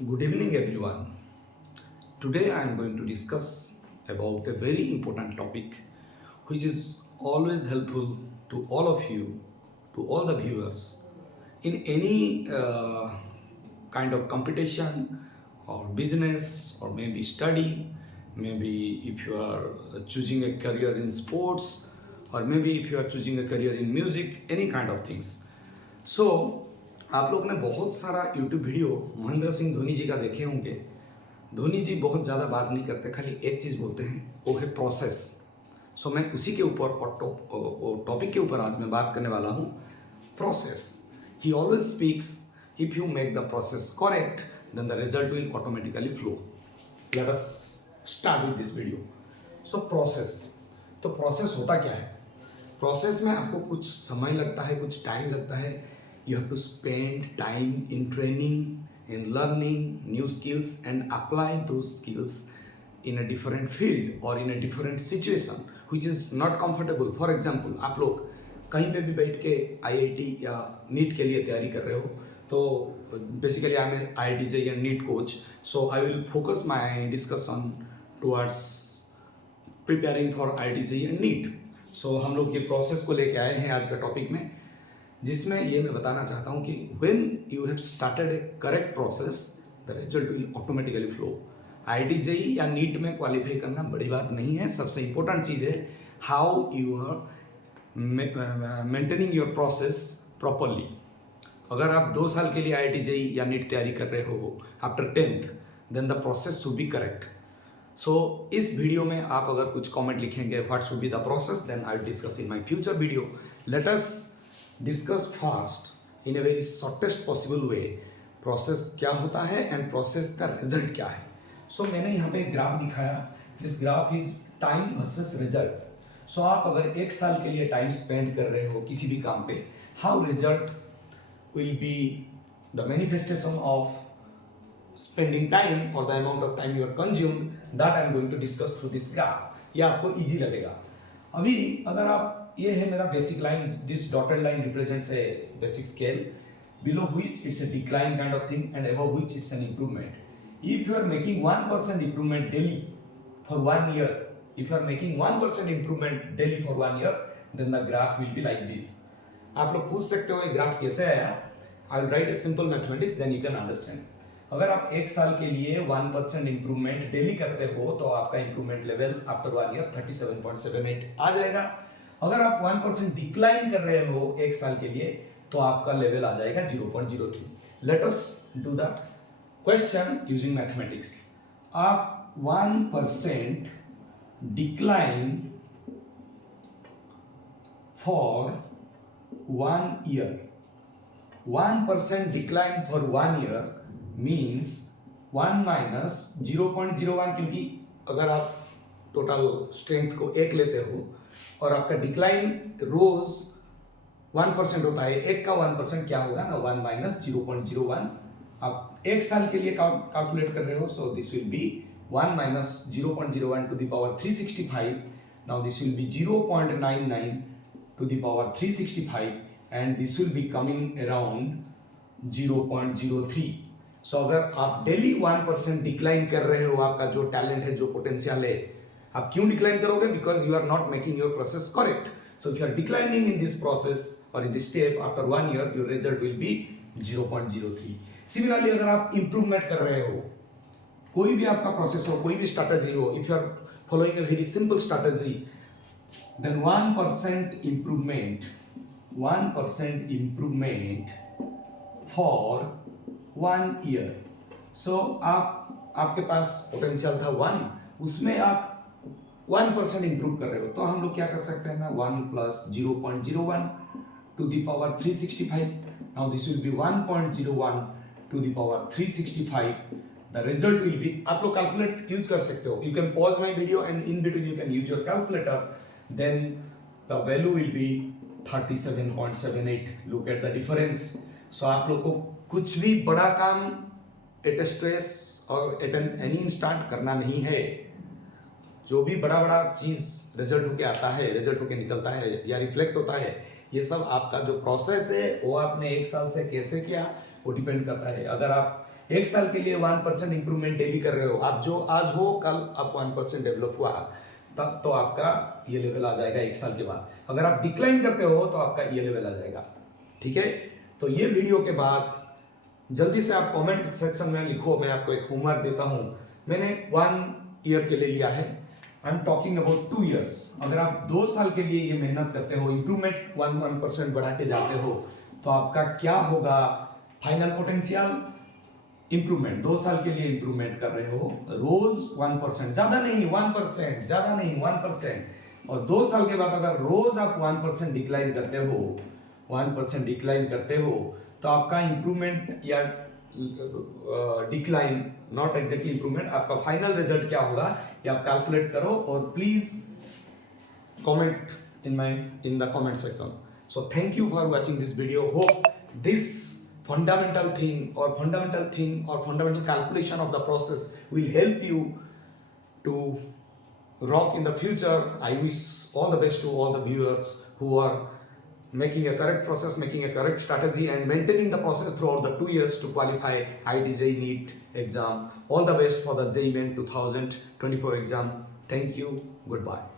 Good evening, everyone. Today I am going to discuss about a very important topic which is always helpful to all of you, to all the viewers in any kind of competition or business or maybe study, maybe if you are choosing a career in sports or maybe if you are choosing a career in music, any kind of things. सो आप लोग ने बहुत सारा YouTube video Mahendra Singh Dhoni जी का देखे होंगे। धोनी जी बहुत ज़्यादा बात नहीं करते, खाली एक चीज़ बोलते हैं, वो है प्रोसेस। सो मैं उसी के ऊपर और टॉपिक के ऊपर आज मैं बात करने वाला हूँ, process. He always speaks, if you make the process correct then the result will automatically flow. Let us start with this video. So process, तो प्रोसेस होता क्या है? प्रोसेस में आपको कुछ समय लगता है, कुछ टाइम लगता है। You have to spend time in training, in learning new skills and apply those skills in a different field और in a different situation which is not comfortable. For example, आप लोग कहीं पे भी बैठ के आईआईटी या नीट के लिए तैयारी कर रहे हो, तो basically I am IIT JEE and NEET coach, so I will focus my discussion towards preparing for IIT JEE and NEET. So हम लोग ये प्रोसेस को लेके आए हैं आज का टॉपिक में, जिसमें ये मैं बताना चाहता हूँ कि when you have started a correct process the result will automatically flow. IIT JEE या नीट में क्वालिफाई करना बड़ी बात नहीं है, सबसे इंपॉर्टेंट चीज़ है how you are maintaining your process properly. अगर आप 2 साल के लिए आईआईटी जेईई या नीट तैयारी कर रहे हो after 10th, then the process should be correct. So इस वीडियो में आप अगर कुछ कमेंट लिखेंगे what should be the process, then I discuss in my future video. Let us discuss fast in a very shortest possible way process क्या होता है and process का रिजल्ट क्या है। सो मैंने यहाँ पे एक ग्राफ दिखाया, this graph is time versus result. So आप अगर 1 साल के लिए टाइम स्पेंड कर रहे हो किसी भी काम पे, how result will be the manifestation of spending time or the amount of time you are consumed, that I am going to discuss through this graph. ये आपको इजी लगेगा। अभी अगर आप, ये है मेरा basic line, this dotted line represents A basic scale, below which it's a decline kind of thing and above which it's an improvement. If you are making 1% improvement daily for 1 year, if you are making 1% improvement daily for 1 year, then the graph will be like this. आप लोग पूछ सकते हो ये graph कैसे आया? I will write a simple mathematics, then you can understand. अगर आप 1 साल के लिए 1% इंप्रूवमेंट डेली करते हो तो आपका इंप्रूवमेंट लेवल आफ्टर 1 ईयर 37.78 आ जाएगा। अगर आप 1% डिक्लाइन कर रहे हो 1 साल के लिए तो आपका लेवल आ जाएगा 0.03। Let us do the question using mathematics. आप 1% decline for 1 year, 1% decline for 1 year means 1 minus 0.01, क्योंकि अगर आप टोटल स्ट्रेंथ को 1 लेते हो और आपका डिक्लाइन रोज 1% होता है, 1 का 1% क्या होगा ना, 1 माइनस 0.01। आप 1 साल के लिए कैलकुलेट कर रहे हो, so this will be 1 minus 0.01 to the power 365। Now this will be 0.99 to the power 365 and this will be coming around 0.03। so अगर आप डेली 1% डिक्लाइन कर रहे हो, आपका जो टैलेंट है, जो पोटेंशियल है, आप क्यों डिक्लाइन करोगे? Because you are not making your process correct. So if you are declining in this process और in this step after 1 year, your result will be 0.03। Similarly अगर आप इंप्रूवमेंट कर रहे हो, कोई भी आपका प्रोसेस हो, कोई भी स्ट्रैटेजी हो, if you are following a very simple strategy, then 1% improvement for 1 year। so आपके पास पोटेंशियल था 1, उसमें आप 1% इंप्रूव कर रहे हो, तो हम लोग क्या कर सकते हैं ना, 1 plus 0.01 to the power 365। now this will be 1.01 to the power 365। the result will be, आप लोग कैलकुलेट यूज कर सकते हो, you can pause my video and in between you can use your calculator, then the value will be 37.78। look at the difference। so आप लोग को कुछ भी बड़ा काम एट स्ट्रेस और एट एनी इंस्टेंट करना नहीं है। जो भी बड़ा बड़ा चीज रिजल्ट होके आता है, रिजल्ट होके निकलता है या रिफ्लेक्ट होता है, ये सब आपका जो प्रोसेस है वो आपने 1 साल से कैसे किया वो डिपेंड करता है। अगर आप एक साल के लिए 1% इंप्रूवमेंट डेली कर रहे हो आप, जो आज हो कल आप 1% डेवलप हुआ तब तो आपका ये लेवल आ जाएगा एक साल के बाद। अगर आप डिक्लाइन करते हो तो आपका ये लेवल आ जाएगा। ठीक है, तो ये वीडियो के बाद जल्दी से आप कमेंट सेक्शन में लिखो। मैं आपको एक होमवर्क देता हूं। मैंने 1 ईयर के लिए लिया है, I am talking about 2 years. अगर आप 2 साल के लिए ये मेहनत करते हो, इंप्रूवमेंट 1% बढ़ा के जाते हो, तो आपका क्या होगा, फाइनल पोटेंशियल इंप्रूवमेंट। 2 साल के लिए इंप्रूवमेंट कर रहे हो रोज 1%, ज्यादा नहीं 1%, ज्यादा नहीं 1%। और 2 साल के बाद अगर रोज आप 1% डिक्लाइन करते हो, 1% डिक्लाइन करते हो, तो आपका इंप्रूवमेंट या डिक्लाइन, नॉट एग्जैक्टली इंप्रूवमेंट, आपका फाइनल रिजल्ट क्या होगा ये आप कैलकुलेट करो और please comment in the comment section. So thank you for watching this video. Hope this fundamental calculation of the process will help you to rock in the future. I wish all the best to all the viewers who are making a correct process, making a correct strategy and maintaining the process throughout the 2 years to qualify IIT NEET exam. All the best for the JEE Main 2024 exam. Thank you. Goodbye.